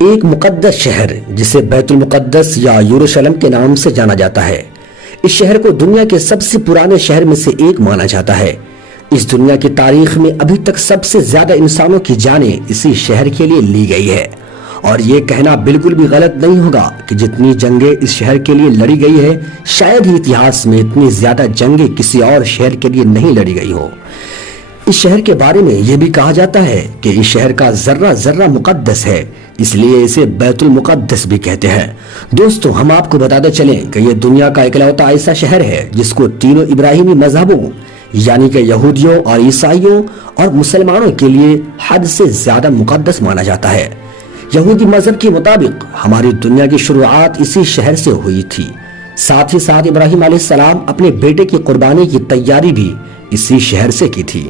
ایک مقدس شہر جسے بیت المقدس یا یروشلم کے نام سے جانا جاتا ہے۔ اس شہر کو دنیا کے سب سے پرانے شہر میں سے ایک مانا جاتا ہے۔ اس دنیا کی تاریخ میں ابھی تک سب سے زیادہ انسانوں کی جانیں اسی شہر کے لیے لی گئی ہے، اور یہ کہنا بالکل بھی غلط نہیں ہوگا کہ جتنی جنگیں اس شہر کے لیے لڑی گئی ہے، شاید ہی اتہاس میں اتنی زیادہ جنگیں کسی اور شہر کے لیے نہیں لڑی گئی ہو۔ اس شہر کے بارے میں یہ بھی کہا جاتا ہے کہ اس شہر کا ذرہ ذرہ مقدس ہے، اس لیے اسے بیت المقدس بھی کہتے ہیں۔ دوستو، ہم آپ کو بتاتے چلیں کہ یہ دنیا کا اکلوتا ایسا شہر ہے جس کو تینوں ابراہیمی مذہبوں یعنی کہ یہودیوں اور عیسائیوں اور مسلمانوں کے لیے حد سے زیادہ مقدس مانا جاتا ہے۔ یہودی مذہب کے مطابق ہماری دنیا کی شروعات اسی شہر سے ہوئی تھی، ساتھ ہی ساتھ ابراہیم علیہ السلام اپنے بیٹے کی قربانی کی تیاری بھی اسی شہر سے کی تھی۔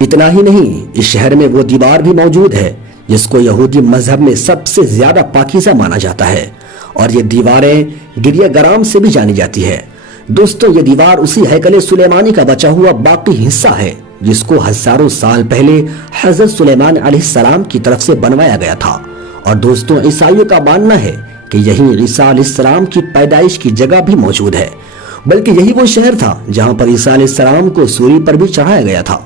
اتنا ہی نہیں، اس شہر میں وہ دیوار بھی موجود ہے جس کو یہودی مذہب میں سب سے زیادہ پاکیزہ مانا جاتا ہے، اور یہ دیواریں گریہ گرام سے بھی جانی جاتی ہے۔ دوستو، یہ دیوار اسی ہیکل سلیمانی کا بچا ہوا باقی حصہ ہے جس کو ہزاروں سال پہلے حضرت سلیمان علیہ السلام کی طرف سے بنوایا گیا تھا۔ اور دوستو، عیسائیوں کا ماننا ہے کہ یہی عیسیٰ علیہ السلام کی پیدائش کی جگہ بھی موجود ہے، بلکہ یہی وہ شہر تھا جہاں پر عیسیٰ علیہ السلام کو سولی پر بھی چڑھایا گیا تھا۔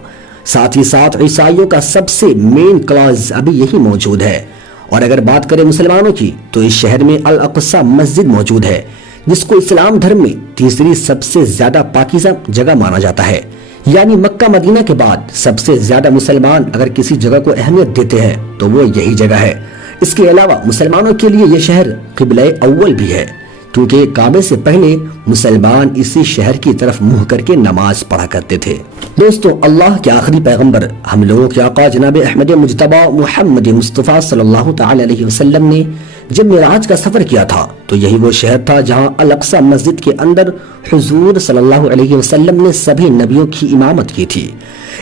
ساتھ ہی ساتھ عیسائیوں کا سب سے مین کلاز ابھی یہی موجود ہے۔ اور اگر بات کریں مسلمانوں کی تو اس شہر میں الاقصی مسجد موجود ہے جس کو اسلام دھرم میں تیسری سب سے زیادہ پاکیزہ جگہ مانا جاتا ہے، یعنی مکہ مدینہ کے بعد سب سے زیادہ مسلمان اگر کسی جگہ کو اہمیت دیتے ہیں تو وہ یہی جگہ ہے۔ اس کے علاوہ مسلمانوں کے لیے یہ شہر قبلہ اول بھی ہے، کیونکہ کعبے سے پہلے مسلمان اسی شہر کی طرف منہ کر کے نماز پڑھا کرتے تھے۔ دوستو، اللہ کے آخری پیغمبر ہم لوگوں کے آقا جناب احمد مجتبی محمد مصطفیٰ صلی اللہ تعالی علیہ وسلم نے جب معراج کا سفر کیا تھا تو یہی وہ شہر تھا جہاں الاقصی مسجد کے اندر حضور صلی اللہ علیہ وسلم نے سبھی نبیوں کی امامت کی تھی۔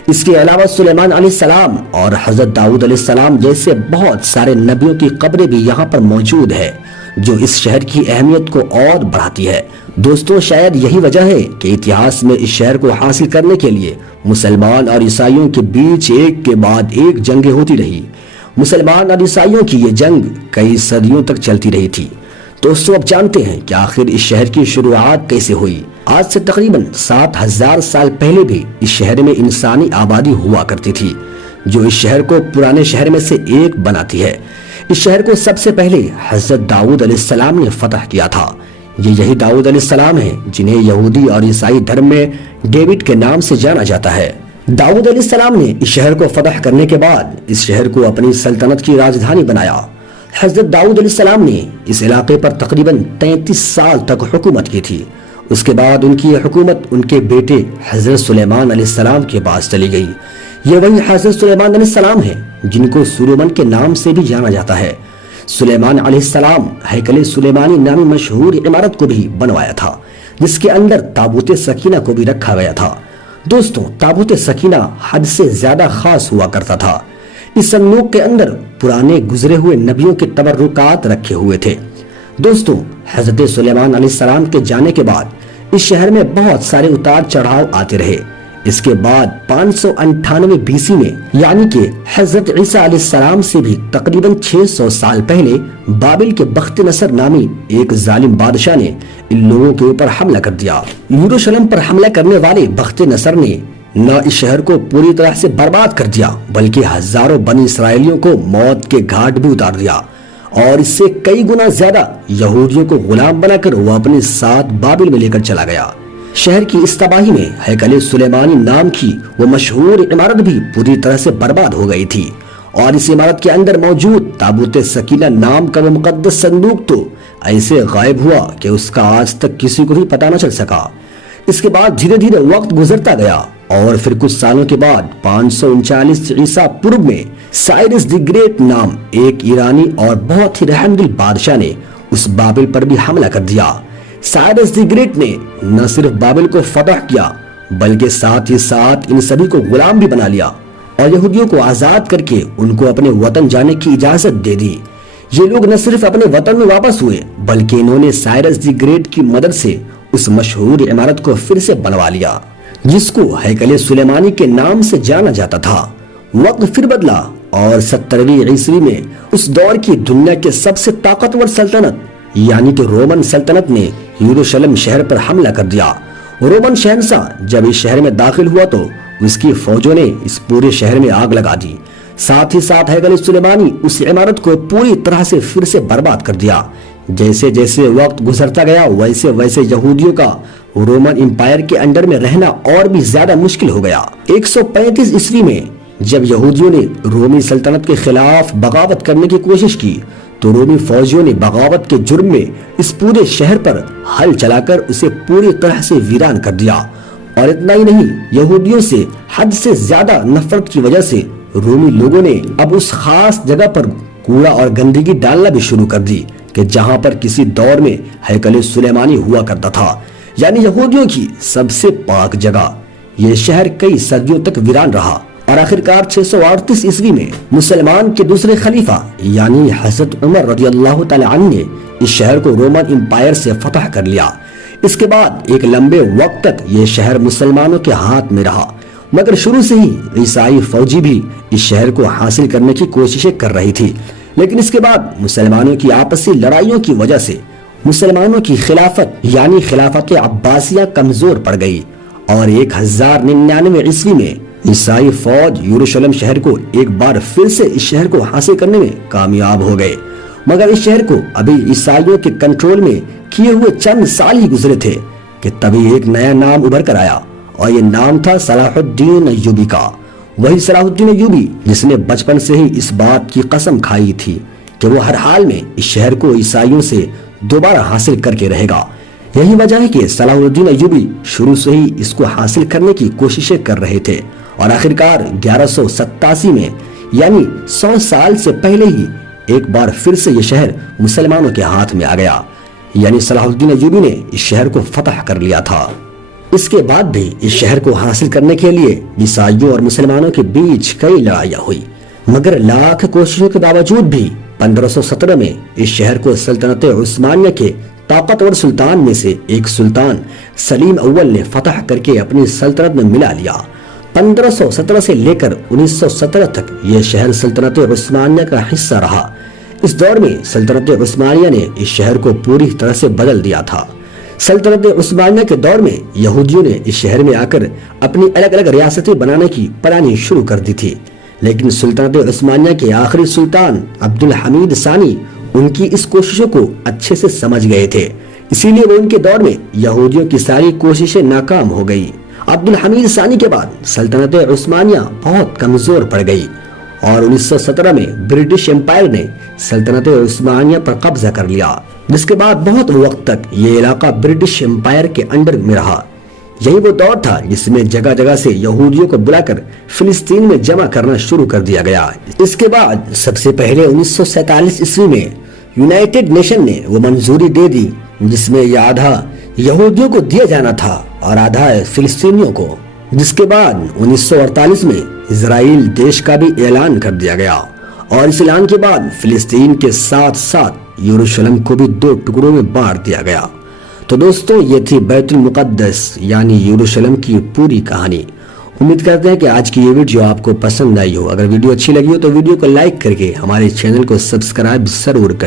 اس کے علاوہ سلیمان علیہ السلام اور حضرت داؤد علیہ السلام جیسے بہت سارے نبیوں کی قبریں بھی یہاں پر موجود ہے، جو اس شہر کی اہمیت کو اور بڑھاتی ہے۔ دوستو، شاید یہی وجہ ہے کہ اتہاس میں اس شہر کو حاصل کرنے کے لیے مسلمان اور عیسائیوں کے بیچ ایک کے بعد ایک جنگیں ہوتی رہی۔ مسلمان اور عیسائیوں کی یہ جنگ کئی صدیوں تک چلتی رہی تھی۔ دوستو، اب جانتے ہیں کہ آخر اس شہر کی شروعات کیسے ہوئی۔ آج سے تقریباً 7000 سال پہلے بھی اس شہر میں انسانی آبادی ہوا کرتی تھی، جو اس شہر کو پرانے شہر میں سے ایک بناتی ہے۔ اس شہر کو سب سے پہلے حضرت داؤد علیہ السلام نے فتح کیا تھا۔ یہی داؤد علیہ السلام ہیں جنہیں یہودی اور عیسائی دھرم میں ڈیوڈ کے نام سے جانا جاتا ہے۔ داؤد علیہ السلام نے اس شہر کو فتح کرنے کے بعد اس شہر کو اپنی سلطنت کی راجدھانی بنایا۔ حضرت داؤد علیہ السلام نے اس علاقے پر تقریباً 33 سال تک حکومت کی تھی۔ اس کے بعد ان کی یہ حکومت ان کے بیٹے حضرت سلیمان علیہ السلام کے پاس چلی گئی۔ یہ وہی حضرت سلیمان علیہ السلام ہیں جن کو سلیمان کے نام سے بھی جانا جاتا ہے۔ سلیمان علیہ السلام ہیکل سلیمانی نامی مشہور عمارت کو بھی بنوایا تھا، جس کے اندر تابوت سکینہ کو بھی رکھا گیا تھا۔ دوستوں، تابوت سکینہ حد سے زیادہ خاص ہوا کرتا تھا۔ اس صندوق کے اندر پرانے گزرے ہوئے نبیوں کے تبرکات رکھے ہوئے تھے۔ دوستوں، حضرت سلیمان علیہ السلام کے جانے کے بعد اس شہر میں بہت سارے اتار چڑھاؤ آتے رہے۔ اس کے بعد 598 BC میں یعنی کہ حضرت عیسیٰ علیہ السلام سے بھی تقریباً 600 سال پہلے بابل کے بخت نصر نامی ایک ظالم بادشاہ نے ان لوگوں کے اوپر حملہ کر دیا۔ یروشلم پر حملہ کرنے والے بخت نصر نے نہ اس شہر کو پوری طرح سے برباد کر دیا بلکہ ہزاروں بنی اسرائیلیوں کو موت کے گھاٹ بھی اتار دیا، اور اس سے کئی گنا زیادہ یہودیوں کو غلام بنا کر وہ اپنے ساتھ بابل میں لے کر چلا گیا۔ شہر کی اس تباہی میں ہیکل سلیمانی نام کی وہ مشہور عمارت بھی پوری طرح سے برباد ہو گئی تھی، اور اس عمارت کے اندر موجود تابوت سکینہ نام کا وہ مقدس صندوق تو ایسے غائب ہوا کہ اس کا آج تک کسی کو بھی پتہ نہ چل سکا۔ اس کے بعد دھیرے دھیرے وقت گزرتا گیا، اور پھر کچھ سالوں کے بعد 539 عیسیٰ پورب میں سائرس دی گریٹ نام ایک ایرانی اور بہت ہی رحم دل بادشاہ نے اس بابل پر بھی حملہ کر دیا۔ سائرس دی گریٹ نے نہ صرف بابل کو فتح کیا بلکہ ساتھ ہی ساتھ ان سبھی کو غلام بھی بنا لیا، اور یہودیوں کو آزاد کر کے ان کو اپنے وطن جانے کی اجازت دے دی۔ یہ لوگ نہ صرف اپنے وطن میں واپس ہوئے بلکہ انہوں نے سائرس دی گریٹ کی مدد سے اس مشہور عمارت کو پھر سے بنوا لیا جس کو ہیکل سلیمانی کے نام سے جانا جاتا تھا۔ وقت پھر بدلا اور 70ویں عیسوی میں اس دور کی دنیا کے سب سے طاقتور سلطنت یعنی کہ رومن سلطنت نے یروشلم شہر پر حملہ کر دیا۔ رومن شہنشاہ جب اس شہر میں داخل ہوا تو اس کی فوجوں نے اس پورے شہر میں آگ لگا دی، ساتھ ہی ساتھ ہیکل سلیمانی اس عمارت کو پوری طرح سے پھر سے برباد کر دیا۔ جیسے جیسے وقت گزرتا گیا ویسے ویسے یہودیوں کا رومن امپائر کے انڈر میں رہنا اور بھی زیادہ مشکل ہو گیا۔ 135 عیسوی میں جب یہودیوں نے رومی سلطنت کے خلاف بغاوت کرنے کی کوشش کی تو رومی فوجیوں نے بغاوت کے جرم میں اس پورے شہر پر ہل چلا کر اسے پوری طرح سے ویران کر دیا۔ اور اتنا ہی نہیں، یہودیوں سے حد سے زیادہ نفرت کی وجہ سے رومی لوگوں نے اب اس خاص جگہ پر کوڑا اور گندگی ڈالنا بھی شروع کر دی کہ جہاں پر کسی دور میں ہیکل سلیمانی ہوا کرتا تھا، یعنی یہودیوں کی سب سے پاک جگہ۔ یہ شہر کئی صدیوں تک ویران رہا اور آخرکار 638 عیسوی میں مسلمان کے دوسرے خلیفہ یعنی حضرت عمر رضی اللہ تعالی عنہ نے اس شہر کو رومن امپائر سے فتح کر لیا۔ اس کے بعد ایک لمبے وقت تک یہ شہر مسلمانوں کے ہاتھ میں رہا، مگر شروع سے ہی عیسائی فوجی بھی اس شہر کو حاصل کرنے کی کوششیں کر رہی تھی، لیکن اس کے بعد مسلمانوں کی آپسی لڑائیوں کی وجہ سے مسلمانوں کی خلافت یعنی خلافت عباسیہ کمزور پڑ گئی اور 1099 عیسوی میں عیسائی فوج یروشلم شہر کو ایک بار پھر سے اس شہر کو حاصل کرنے میں کامیاب ہو گئے، مگر اس شہر کو ابھی عیسائیوں کے کنٹرول میں کیے ہوئے چند سال ہی گزرے تھے کہ تبھی ایک نیا نام ابھر کر آیا اور یہ نام تھا صلاح الدین ایوبی کا۔ وہی صلاح الدین ایوبی جس نے بچپن سے ہی اس بات کی قسم کھائی تھی کہ وہ ہر حال میں اس شہر کو عیسائیوں سے دوبارہ حاصل کر کے رہے گا۔ یہی وجہ ہے کہ صلاح الدین ایوبی شروع سے ہی اس کو حاصل کرنے کی کوششیں کر رہے تھے اور آخرکار 1187 میں یعنی 100 سال سے پہلے ہی ایک بار پھر سے یہ شہر مسلمانوں کے ہاتھ میں آ گیا، یعنی صلاح الدین ایوبی نے اس شہر کو فتح کر لیا تھا۔ اس کے بعد بھی اس شہر کو حاصل کرنے کے لیے عیسائیوں اور مسلمانوں کے بیچ کئی لڑائیاں ہوئی، مگر لاکھ کوششوں کے باوجود بھی 1517 میں اس شہر کو سلطنت عثمانیہ کے طاقتور سلطان میں سے ایک سلطان سلیم اول نے فتح کر کے اپنی سلطنت میں ملا لیا۔ 1517 سے لے کر 1917 تک یہ شہر سلطنت عثمانیہ کا حصہ رہا۔ اس دور میں سلطنت عثمانیہ نے اس شہر کو پوری طرح سے بدل دیا تھا۔ سلطنت عثمانیہ کے دور میں یہودیوں نے اس شہر میں آ کر اپنی الگ الگ ریاستیں بنانے کی پلاننگ شروع کر دی تھی، لیکن سلطنت عثمانیہ کے آخری سلطان عبد الحمید ثانی ان کی اس کوششوں کو اچھے سے سمجھ گئے تھے، اسی لیے وہ ان کے دور میں یہودیوں کی ساری کوششیں ناکام ہو گئی۔ عبد الحمید ثانی کے بعد سلطنت عثمانیہ بہت کمزور پڑ گئی اور 1917 میں برٹش امپائر نے سلطنت عثمانیہ پر قبضہ کر لیا، جس کے بعد بہت وقت تک یہ علاقہ برٹش امپائر کے انڈر میں رہا۔ یہی وہ دور تھا جس میں جگہ جگہ سے یہودیوں کو بلا کر فلسطین میں جمع کرنا شروع کر دیا گیا۔ اس کے بعد سب سے پہلے 1947 عیسوی میں یونائٹڈ نیشن نے وہ منظوری دے دی جس میں یہ آدھا یہودیوں کو دیا جانا تھا اور آدھا فلسطینیوں کو، جس کے بعد 1948 میں اسرائیل دیش کا بھی اعلان کر دیا گیا اور اس اعلان کے بعد فلسطین کے ساتھ ساتھ یروشلم کو بھی 2 ٹکڑوں میں بانٹ دیا گیا۔ تو دوستو یہ تھی بیت المقدس یعنی یروشلم کی پوری کہانی۔ امید کرتے ہیں کہ آج کی یہ ویڈیو آپ کو پسند آئی ہو۔ اگر ویڈیو اچھی لگی ہو تو ویڈیو کو لائک کر کے ہمارے چینل کو سبسکرائب ضرور کر